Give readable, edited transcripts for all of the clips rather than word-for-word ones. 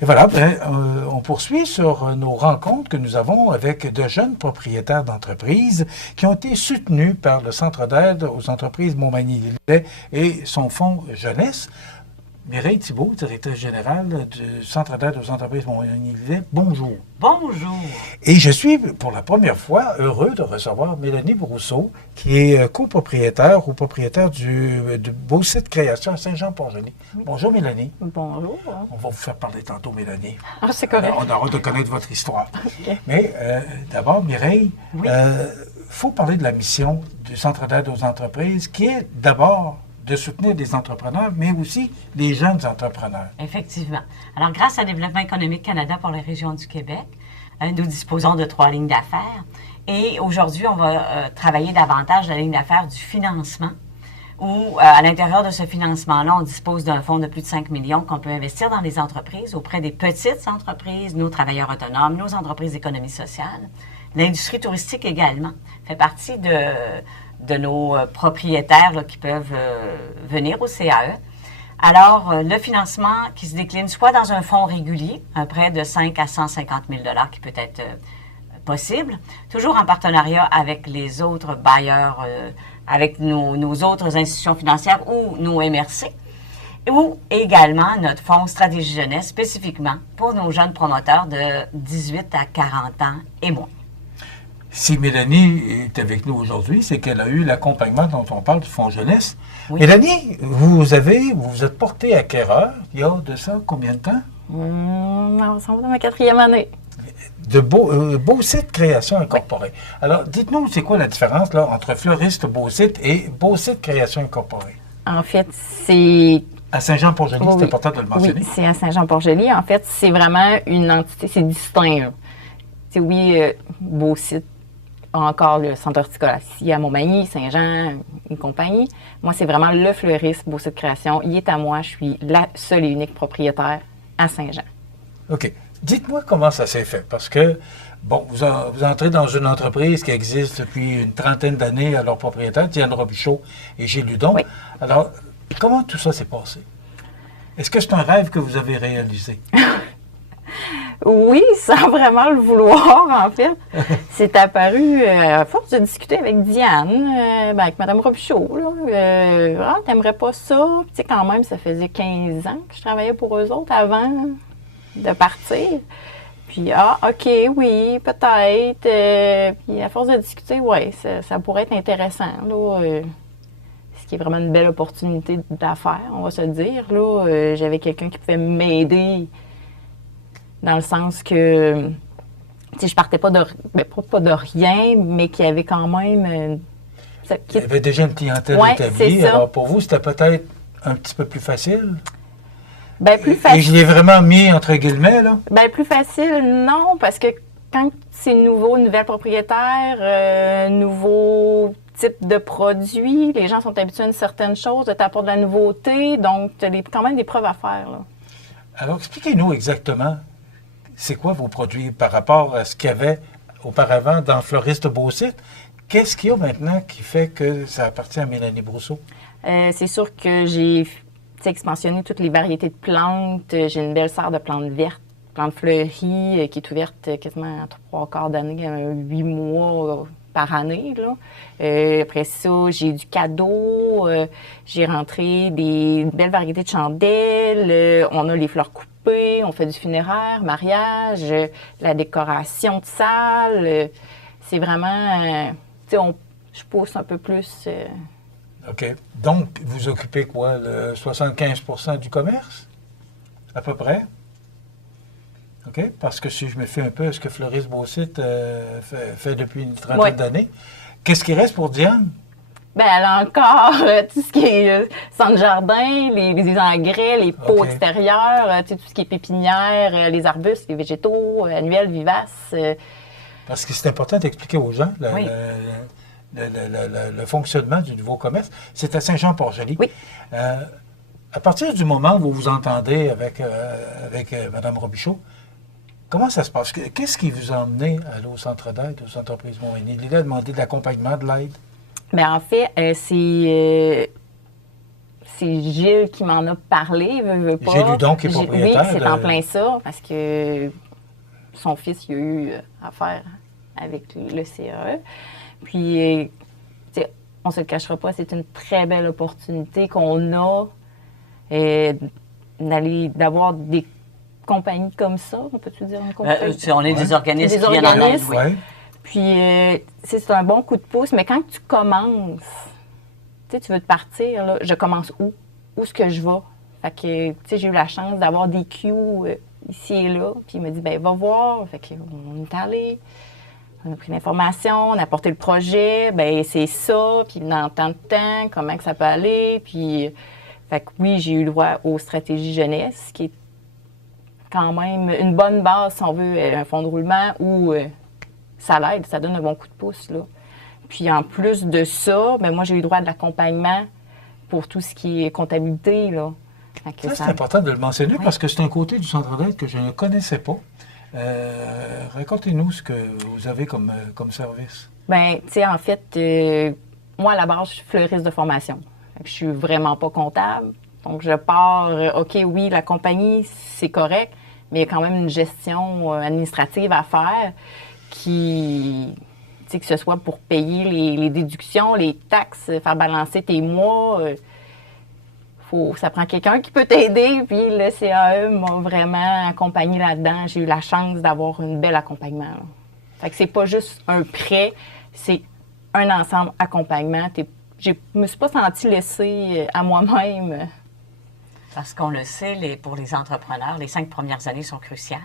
Et voilà, on poursuit sur nos rencontres que nous avons avec de jeunes propriétaires d'entreprises qui ont été soutenus par le Centre d'aide aux entreprises Montmagny-Lillet et son fonds jeunesse. Mireille Thibault, directrice générale du Centre d'aide aux entreprises Montmagny-Lillet, bonjour. Bonjour. Et je suis pour la première fois heureux de recevoir Mélanie Brousseau, qui est copropriétaire ou propriétaire du beau site création à Saint-Jean-Port-Joli. Oui. Bonjour Mélanie. Bonjour. On va vous faire parler tantôt, Mélanie. Ah, c'est correct. On a hâte de connaître votre histoire. Okay. Mais d'abord, Mireille, faut parler de la mission du Centre d'aide aux entreprises, qui est d'abord de soutenir des entrepreneurs, mais aussi les jeunes entrepreneurs. Effectivement. Alors, grâce à Développement économique Canada pour les régions du Québec, nous disposons de 3 lignes d'affaires. Et aujourd'hui, on va travailler davantage la ligne d'affaires du financement, où à l'intérieur de ce financement-là, on dispose d'un fonds de plus de 5 millions qu'on peut investir dans les entreprises, auprès des petites entreprises, nos travailleurs autonomes, nos entreprises d'économie sociale. L'industrie touristique également fait partie de nos propriétaires là, qui peuvent venir au CAE. Alors, le financement qui se décline soit dans un fonds régulier, un prêt de 5 à 150 000 $ qui peut être possible, toujours en partenariat avec les autres bailleurs, avec nos autres institutions financières ou nos MRC, ou également notre fonds Stratégie Jeunesse, spécifiquement pour nos jeunes promoteurs de 18 à 40 ans et moins. Si Mélanie est avec nous aujourd'hui, c'est qu'elle a eu l'accompagnement dont on parle du Fonds Jeunesse. Oui. Mélanie, vous vous êtes portée acquéreur il y a de ça combien de temps? On s'en va dans ma 4e année. De Beau Site Création Incorporée. Oui. Alors, dites-nous, c'est quoi la différence là, entre Fleuriste Beau Site et Beau Site Création Incorporée? En fait, c'est... À Saint-Jean-Port-Joli, c'est important de le mentionner. Oui, c'est à Saint-Jean-Port-Joli. En fait, c'est vraiment une entité, c'est distinct. C'est Beau Site a encore le centre horticole ici à Montmagny, Saint-Jean, une compagnie. Moi, c'est vraiment le fleuriste Beau Site Création. Il est à moi. Je suis la seule et unique propriétaire à Saint-Jean. OK. Dites-moi comment ça s'est fait. Parce que, bon, vous entrez dans une entreprise qui existe depuis une trentaine d'années à leur propriétaire, Diane Robichaud et Gilles Ludon. Oui. Alors, comment tout ça s'est passé? Est-ce que c'est un rêve que vous avez réalisé? Oui, sans vraiment le vouloir, en fait. C'est apparu, à force de discuter avec Diane, avec Mme Robichaud, t'aimerais pas ça? Tu sais, quand même, ça faisait 15 ans que je travaillais pour eux autres avant de partir. Puis, OK, oui, peut-être. Puis, à force de discuter, oui, ça pourrait être intéressant, là. Ce qui est vraiment une belle opportunité d'affaires, on va se dire, là. J'avais quelqu'un qui pouvait m'aider dans le sens que, tu sais, je partais pas pas de rien, mais qui avait quand même... Il y avait déjà une clientèle établie. Alors, pour vous, c'était peut-être un petit peu plus facile? Bien, plus facile. Et je l'ai vraiment mis entre guillemets, là? Bien, plus facile, non, parce que quand c'est nouveau, nouvelle propriétaire, nouveau type de produit, les gens sont habitués à une certaine chose, tu apportes de la nouveauté, donc tu as quand même des preuves à faire, là. Alors, expliquez-nous exactement, c'est quoi vos produits par rapport à ce qu'il y avait auparavant dans Fleuriste Beau Site? Qu'est-ce qu'il y a maintenant qui fait que ça appartient à Mélanie Brousseau? C'est sûr que j'ai expansionné toutes les variétés de plantes. J'ai une belle serre de plantes vertes, plantes fleuries, qui est ouverte quasiment à 3/4 d'année, 8 mois par année, là. Après ça, j'ai du cadeau. J'ai rentré des belles variétés de chandelles. On a les fleurs coupées. On fait du funéraire, mariage, la décoration de salle. C'est vraiment... tu sais, je pousse un peu plus... OK. Donc, vous occupez quoi? Le 75% du commerce? À peu près? OK? Parce que si je me fie un peu à ce que Fleuriste Beau Site fait depuis une trentaine d'années, qu'est-ce qui reste pour Diane? Bien, elle a encore tout ce qui est centre jardin, les engrais, les pots extérieurs, tout ce qui est pépinière, les arbustes, les végétaux, annuels, vivaces. Parce que c'est important d'expliquer aux gens le fonctionnement du nouveau commerce. C'est à Saint-Jean-Port-Joli. Oui. À partir du moment où vous vous entendez avec Mme Robichaud, comment ça se passe? Qu'est-ce qui vous a emmené à aller au centre d'aide, aux entreprises Montmagny? Il a demandé de l'accompagnement, de l'aide? Bien, en fait, c'est Gilles qui m'en a parlé, veut pas. Gilles Hudon qui est propriétaire. Oui, c'est en plein ça, parce que son fils, il a eu affaire avec le CAE. Puis, tu sais, on se le cachera pas, c'est une très belle opportunité qu'on a d'avoir des compagnies comme ça. On peut-tu dire une compagnie? On est des organismes qui viennent en aide, oui. Ouais. Puis, c'est un bon coup de pouce, mais quand tu commences, tu veux te partir, là, je commence où? Où est-ce que je vais? Fait que, tu sais, j'ai eu la chance d'avoir des cues ici et là. Puis il m'a dit, ben va voir. Fait qu'on est allé, on a pris l'information, on a apporté le projet, ben c'est ça, puis dans tant de temps, comment que ça peut aller. Puis, fait que oui, j'ai eu le droit aux stratégies jeunesse, qui est quand même une bonne base, si on veut, un fonds de roulement où ça l'aide, ça donne un bon coup de pouce, là. Puis en plus de ça, ben moi, j'ai eu le droit à de l'accompagnement pour tout ce qui est comptabilité, là. Ça, c'est important de le mentionner parce que c'est un côté du centre d'aide que je ne connaissais pas. Racontez-nous ce que vous avez comme service. Bien, tu sais, en fait, moi, à la base, je suis fleuriste de formation. Fait que je suis vraiment pas comptable. Donc, je pars, OK, oui, la compagnie, c'est correct, mais il y a quand même une gestion administrative à faire qui, tu sais, que ce soit pour payer les déductions, les taxes, faire balancer tes mois. Ça prend quelqu'un qui peut t'aider, puis le CAE m'a vraiment accompagné là-dedans. J'ai eu la chance d'avoir un bel accompagnement, là. Fait que c'est pas juste un prêt, c'est un ensemble accompagnement. Je me suis pas sentie laissée à moi-même. Parce qu'on le sait, pour les entrepreneurs, les 5 premières années sont cruciales.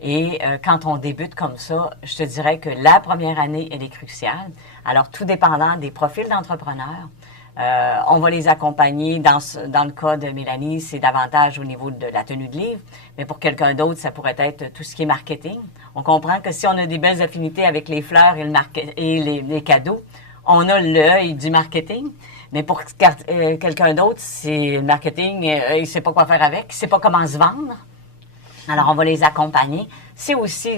Et quand on débute comme ça, je te dirais que la première année, elle est cruciale. Alors, tout dépendant des profils d'entrepreneurs, on va les accompagner. Dans le cas de Mélanie, c'est davantage au niveau de la tenue de livre. Mais pour quelqu'un d'autre, ça pourrait être tout ce qui est marketing. On comprend que si on a des belles affinités avec les fleurs et les cadeaux, on a l'œil du marketing. Mais pour quelqu'un d'autre, c'est le marketing, il ne sait pas quoi faire avec, il ne sait pas comment se vendre. Alors, on va les accompagner. C'est aussi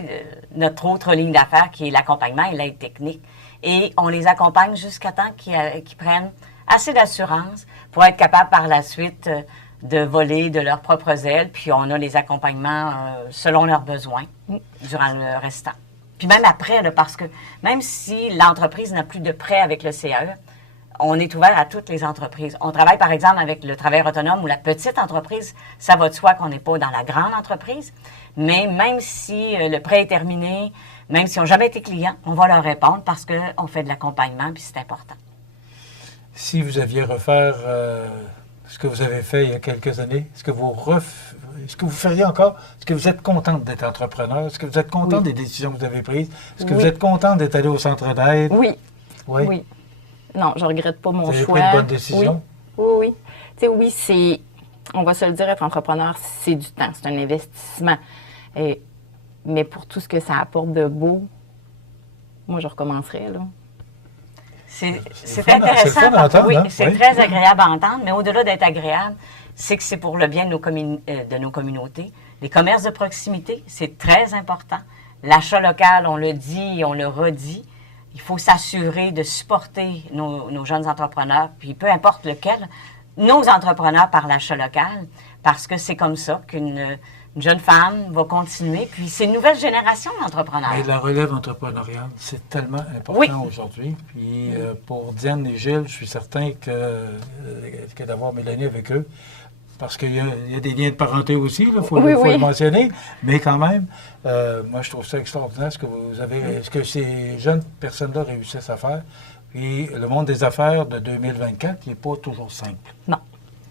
notre autre ligne d'affaires qui est l'accompagnement et l'aide technique. Et on les accompagne jusqu'à temps qu'ils prennent assez d'assurance pour être capables par la suite de voler de leurs propres ailes. Puis on a les accompagnements selon leurs besoins durant le restant. Puis même après, là, parce que même si l'entreprise n'a plus de prêt avec le CAE, on est ouvert à toutes les entreprises. On travaille par exemple avec le travailleur autonome ou la petite entreprise. Ça va de soi qu'on n'est pas dans la grande entreprise. Mais même si le prêt est terminé, même s'ils n'ont jamais été clients, on va leur répondre parce qu'on fait de l'accompagnement puis c'est important. Si vous aviez refaire ce que vous avez fait il y a quelques années, est-ce que vous feriez encore? Est-ce que vous êtes contente d'être entrepreneur? Est-ce que vous êtes contente des décisions que vous avez prises? Est-ce que vous êtes contente d'être allé au centre d'aide? Oui. Oui. Oui. Non, je ne regrette pas mon choix. Vous avez pris de bonnes décisions? Oui. Tu sais, oui, c'est... On va se le dire, être entrepreneur, c'est du temps, c'est un investissement. Mais pour tout ce que ça apporte de beau, moi, je recommencerais, là. C'est intéressant. C'est très agréable à entendre, mais au-delà d'être agréable, c'est que c'est pour le bien de nos communautés. Les commerces de proximité, c'est très important. L'achat local, on le dit et on le redit. Il faut s'assurer de supporter nos jeunes entrepreneurs, puis peu importe lequel, nos entrepreneurs par l'achat local, parce que c'est comme ça qu'une jeune femme va continuer. Puis c'est une nouvelle génération d'entrepreneurs. Et la relève entrepreneuriale, c'est tellement important aujourd'hui. Puis pour Diane et Gilles, je suis certain que d'avoir Mélanie avec eux, parce qu'il y a des liens de parenté aussi, il faut le mentionner, mais quand même, moi je trouve ça extraordinaire ce que ces jeunes personnes-là réussissent à faire. Puis le monde des affaires de 2024, il n'est pas toujours simple.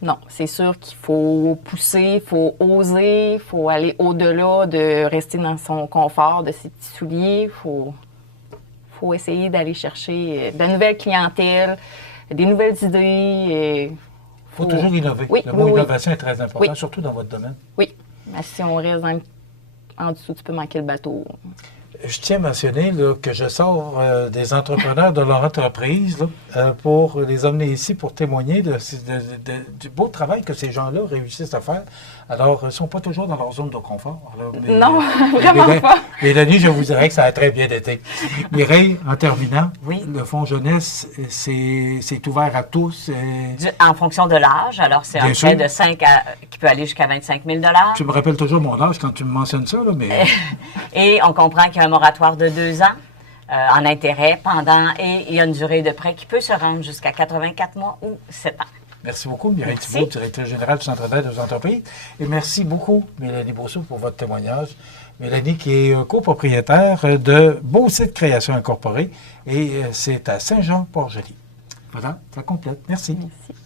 Non, c'est sûr qu'il faut pousser, il faut oser, il faut aller au-delà de rester dans son confort, de ses petits souliers. Il faut essayer d'aller chercher de nouvelles clientèles, des nouvelles idées. Il faut toujours innover. Le mot innovation est très important, surtout dans votre domaine. Oui, mais si on reste en dessous, tu peux manquer le bateau. Je tiens à mentionner que je sors des entrepreneurs de leur entreprise pour les emmener ici pour témoigner du beau travail que ces gens-là réussissent à faire Alors, ils ne sont pas toujours dans leur zone de confort. Alors, Non, vraiment pas. Mélanie, je vous dirais que ça a très bien été. Mireille, en terminant, Oui. le Fonds jeunesse, c'est ouvert à tous. En fonction de l'âge. Alors, c'est un Bien sûr. prêt de 5 qui peut aller jusqu'à 25 000 Tu me rappelles toujours mon âge quand tu me mentionnes ça, là, mais Et on comprend qu'il y a un moratoire de 2 ans en intérêt et il y a une durée de prêt qui peut se rendre jusqu'à 84 mois ou 7 ans. merci beaucoup, Mireille Merci. Thibault, directrice générale du Centre d'aide aux entreprises. Et merci beaucoup, Mélanie Brousseau, pour votre témoignage. Mélanie, qui est copropriétaire de Beau Site Création Incorporée, et c'est à Saint-Jean-Port-Joli. Voilà, ça complète. Merci. Merci.